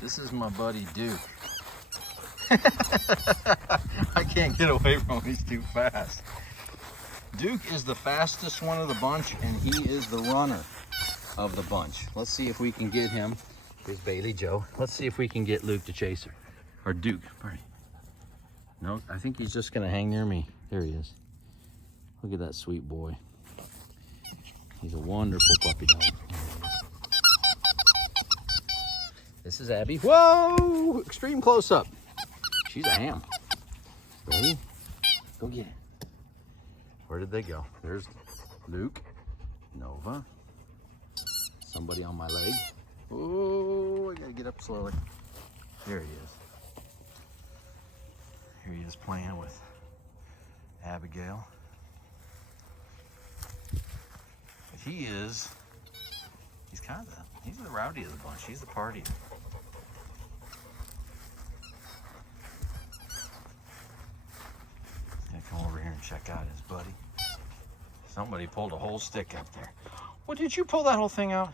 This is my buddy Duke. I can't get away from him, he's too fast. Duke is the fastest one of the bunch, and he is the runner of the bunch. Let's see if we can get him. Here's Bailee Joe. Let's see if we can get Luke to chase her. Or Duke, pardon. No, I think he's just gonna hang near me. There he is. Look at that sweet boy. He's a wonderful puppy dog. This is Abby. Whoa! Extreme close up. She's a ham. Ready? Go get it. Where did they go? There's Luke, Nova, somebody on my leg. Oh, I gotta get up slowly. There he is. Here he is playing with Abigail. But he's the rowdy of the bunch. He's the party. Come over here and check out his buddy. Somebody pulled a whole stick up there. What, did you pull that whole thing out?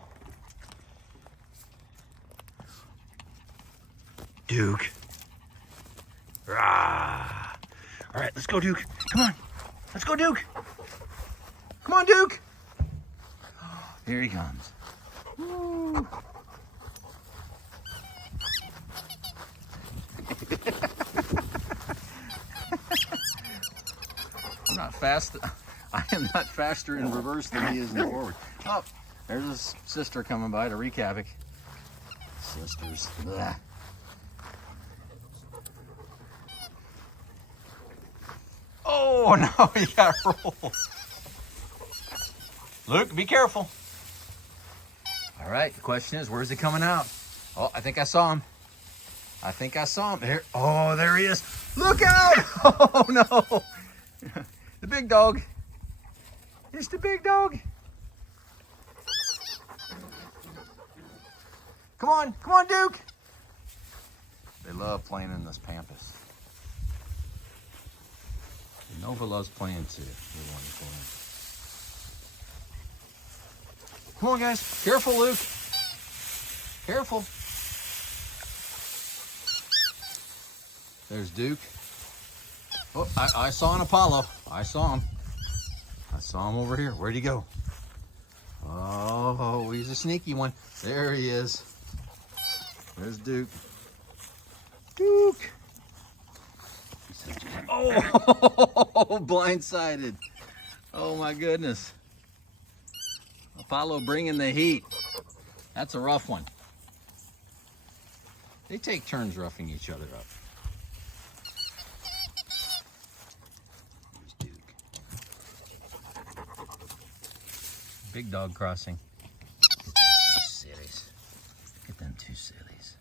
Duke. Rah. All right, let's go, Duke. Come on. Let's go, Duke. Come on, Duke. Here he comes. Woo. I'm not fast. I am not faster in reverse than he is in forward. Oh, there's his sister coming by to wreak havoc. Sisters. Ugh. Oh no, he got rolled. Luke, be careful. All right, the question is, where's he coming out? Oh, I think I saw him. I think I saw him. There. Oh, there he is. Look out! Oh no. The big dog. It's the big dog. Come on, Duke. They love playing in this pampas. Nova loves playing too. They're wonderful. Come on, guys. Careful, Luke. Careful. There's Duke. Oh, I saw an Apollo. I saw him. I saw him over here. Where'd he go? Oh, he's a sneaky one. There he is. There's Duke. Duke. Oh, blindsided. Oh my goodness. Apollo bringing the heat. That's a rough one. They take turns roughing each other up. Big dog crossing. Sillies. Look at them two sillies.